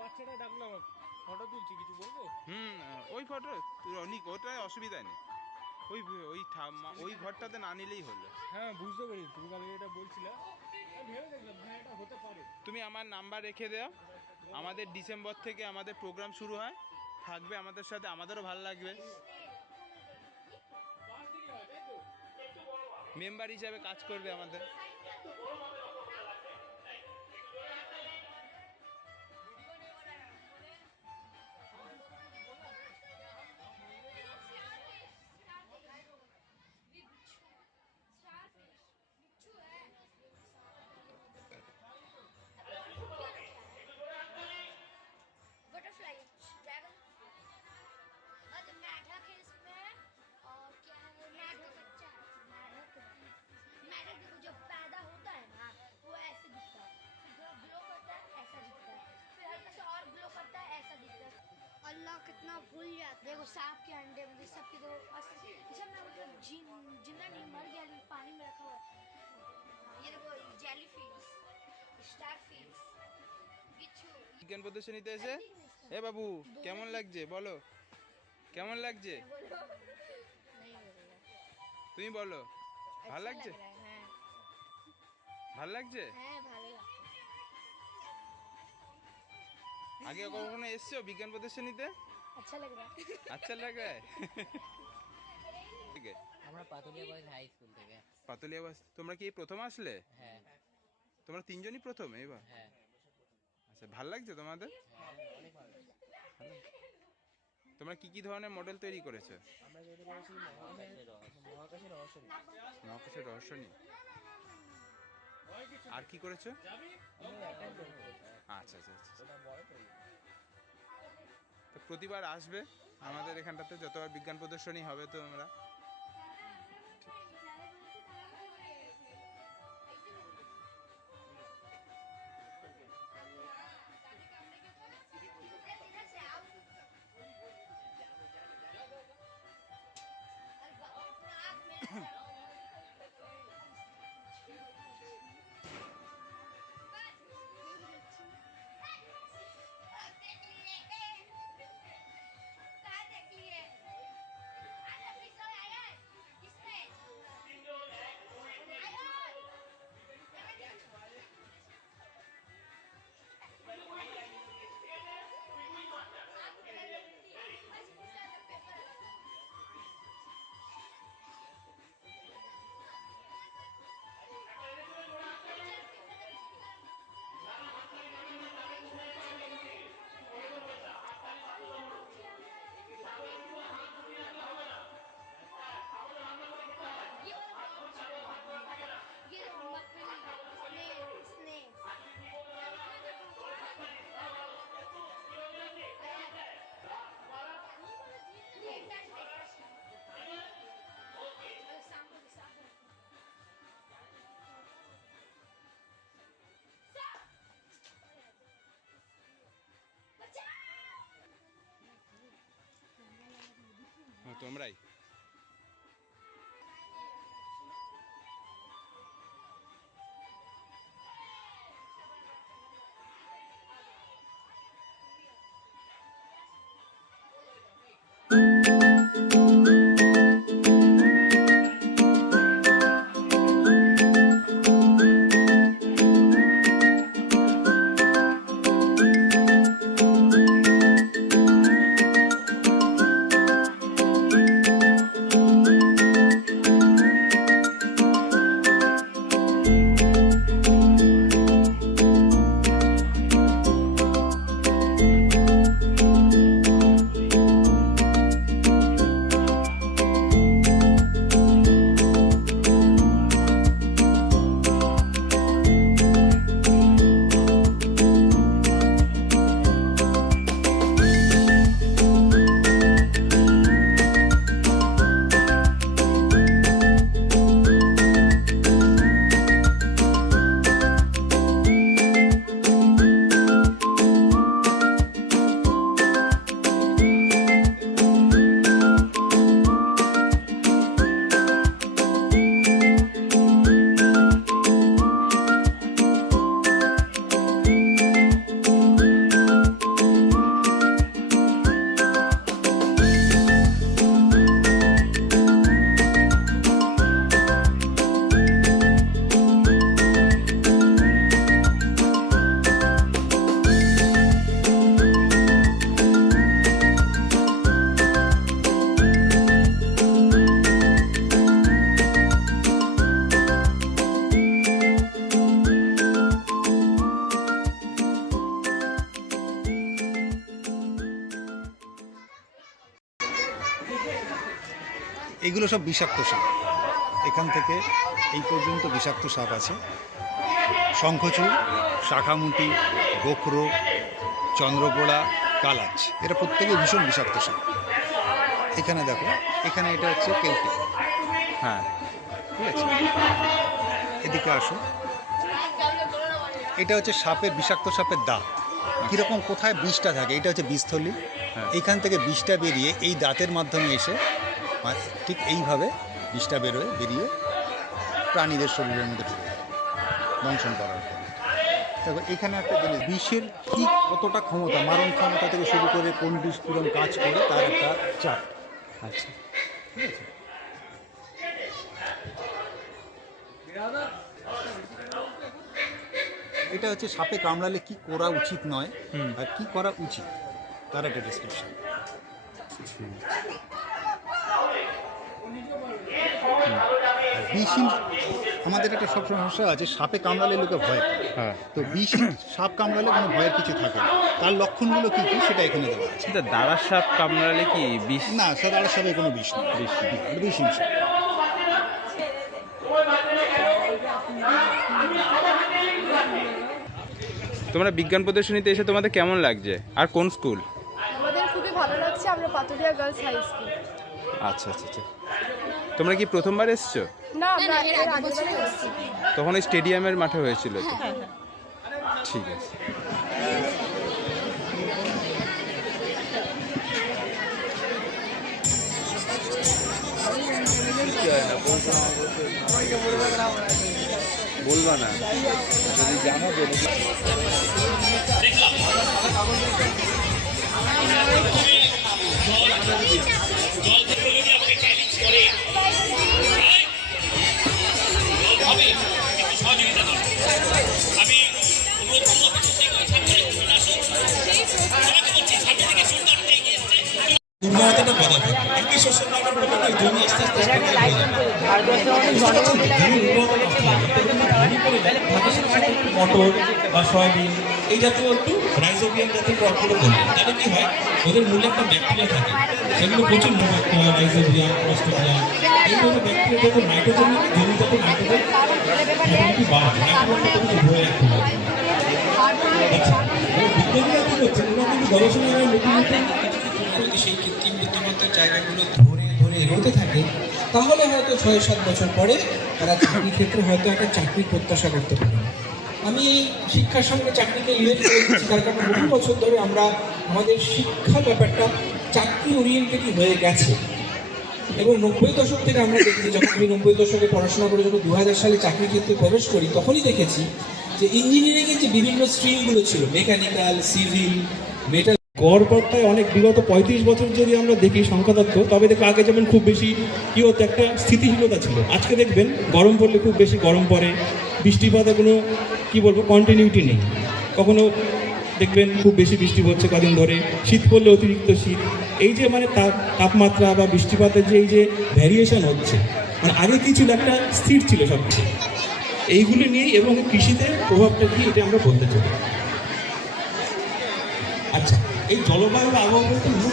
বাচ্চাটা ডাকলাম, ফটো তুলছি, কিছু বলবো? ওই ফটো অনেক, ওটাই অসুবিধা নেই। ওই ওই ওই ঘরটাতে না নিলেই হলো। হ্যাঁ বুঝতে পেরেছি, তুমি কালকে এটা বলছিলে, ভেবে দেখলাম হ্যাঁ এটা হতে পারে। তুমি আমার নাম্বার রেখে দাও, আমাদের ডিসেম্বর থেকে আমাদের প্রোগ্রাম শুরু হয়, থাকবে আমাদের সাথে, আমাদেরও ভালো লাগবে, মেম্বার হিসাবে কাজ করবে আমাদের। अल्लाह कितना भूल जाता है। देखो सांप के अंडे में सब के तो सब में मतलब जिंदा नहीं मर गया लेकिन पानी में रखा हुआ है। ये देखो जेली फिश, स्टार फिश, बिच्छू। বিজ্ঞান প্রদর্শনীতে এসে এ বাবু কেমন লাগছে বলো, কেমন লাগছে তুমি বলো? ভালো লাগছে? ভালো লাগছে? হ্যাঁ ভালো লাগছে। আগে কখনো এসছো বিজ্ঞান প্রদর্শনীতে? अच्छा लग रहा है। আচ্ছা লাগে। ঠিক আছে, আমরা পাতুলিয়া বয়েজ হাই স্কুল থেকে। পাতুলিয়া বাস, তোমরা কি প্রথম আসলে? হ্যাঁ তোমরা তিনজনই প্রথম এবার? হ্যাঁ আচ্ছা, ভালো লাগছে তোমাদের? অনেক ভালো। তোমরা কি কি ধরনের মডেল তৈরি করেছো? আমরা যেটা করেছি মহাকাশের রহস্য। মহাকাশের রহস্য নিয়ে। আর কি করেছো? আচ্ছা আচ্ছা আচ্ছা। তো প্রতিবার আসবে আমাদের এখানটাতে, যতবার বিজ্ঞান প্রদর্শনী হবে তোমরা। তোমরাই এগুলো সব বিষাক্ত সাপ। এখান থেকে এই পর্যন্ত বিষাক্ত সাপ আছে। শঙ্খচূড়, শাখামুটি, গোখরো, চন্দ্রপোড়া, কালাচ, এরা প্রত্যেকে ভীষণ বিষাক্ত সাপ। এখানে দেখো, এখানে এটা হচ্ছে কেউটে। হ্যাঁ, ঠিক আছে, এদিকে আসো। এটা হচ্ছে সাপের, বিষাক্ত সাপের দাঁত। কীরকম, কোথায় বিষটা থাকে, এটা হচ্ছে বিষথলি। হ্যাঁ। এইখান থেকে বিষটা বেরিয়ে এই দাঁতের মাধ্যমে এসে ঠিক এইভাবে বিষটা বেরিয়ে প্রাণীদের শরীরের মধ্যে ঢুকে যায় দংশন করার পর। দেখো এখানে একটা জিনিস, বিষের কী কতটা ক্ষমতা, মারণ ক্ষমতা থেকে শুরু করে কোন বিষ কীরকম কাজ করে তার একটা চাপ। আচ্ছা, ঠিক আছে। এটা হচ্ছে সাপে কামড়ালে কি করা উচিত নয় আর কি করা উচিত তার একটা ডিসক্রিপশন। বিষহীন, আমাদের একটা সব সমস্যা আছে, সাপে কামড়ালে লোকে ভয় পায়। হ্যাঁ। তো বিষহীন সাপ কামড়ালে কোনো ভয়ের কিছু থাকে না। তার লক্ষণগুলো কী কী সেটা এখানে দেওয়া আছে। সেটা দাঁড়ার সাপ কামড়ালে কি বিষ? না, সাদার সাপে কোনো বিষ নেই, বিষহীন সাপ। তোমরা বিজ্ঞান প্রদর্শনীতে এসে তোমাদের কেমন লাগছে, আর কোন স্কুল? আমাদের খুবই ভালো লাগছে, আমরা পাতুরিয়া গার্লস হাই স্কুল। আচ্ছা আচ্ছা আচ্ছা, তোমরা কি প্রথমবার এসছো? না, আমরা এর আগের বারে এসেছি। তখন ওই স্টেডিয়ামের মাঠে হয়েছিল তো? ঠিক আছে। বলবা না যদি জানো বলে। দুর্বলতাটা বাধা থাকে। একই শস্য নামের প্রত্যেক জমি আস্তে আস্তে মটর বা সয়াবিন এই জাতীয় একটু রাইজোবিয়াম জাতীয় ক্রপগুলো করবে। তাহলে কি হয়, ওদের মূলে একটা ব্যাকটেরিয়া থাকে, সেগুলো প্রচুর ব্যাকটেরিয়া, রাইজোবিয়াম, অস্ট্রোবিয়াম, এইভাবে ব্যাকটেরিয়া যখন নাইট্রোজেন জমিটাতে নাইট্রোজেন বাড়ে, নাইট্রোজেন ধরে রাখতে পারে। আচ্ছা, বিজ্ঞানীরা কি করছে, ওরা কিন্তু গবেষণায় নতুন নতুন যদি সেই কৃত্রিম বুদ্ধিমত্তার জায়গাগুলো ধরে ধরে এগোতে থাকে, তাহলে হয়তো 6-7 বছর পরে তারা চাকরির ক্ষেত্রে হয়তো একটা চাকরির প্রত্যাশা করতে পারে। আমি এই শিক্ষার সঙ্গে চাকরিকে রিলেট করে দিচ্ছি, তার কারণ বহু বছর ধরে আমরা আমাদের শিক্ষা ব্যাপারটা চাকরি ওরিয়েন্টেডই হয়ে গেছে। এবং 90 দশক থেকে আমরা দেখছি, যখন আমি 90 দশকে পড়াশোনা করে যখন 2000 সালে চাকরি ক্ষেত্রে প্রবেশ করি, তখনই দেখেছি যে ইঞ্জিনিয়ারিংয়ের যে বিভিন্ন স্ট্রিমগুলো ছিল, মেকানিক্যাল, সিভিল, মেটাল, গড়পড়টায় অনেক বিগত 35 বছর যদি আমরা দেখি সংখ্যাতত্ত্ব, তবে দেখবো আগে যেমন খুব বেশি কী হতো, একটা স্থিতিশীলতা ছিল। আজকে দেখবেন গরম পড়লে খুব বেশি গরম পড়ে, বৃষ্টিপাতে কোনো কী বলবো কন্টিনিউটি নেই। কখনো দেখবেন খুব বেশি বৃষ্টি পড়ছে কদিন ধরে, শীত পড়লে অতিরিক্ত শীত। এই যে মানে তাপমাত্রা বা বৃষ্টিপাতের যে এই যে ভ্যারিয়েশন হচ্ছে, মানে আগে কী ছিল, একটা স্থির ছিল সব কিছু। এইগুলি নিয়েই এবং কৃষিতে প্রভাবটা কি, এটা আমরা বলতে চাই। আচ্ছা, এই জলবায়ু আবহাওয়া বলতে সিন্ধু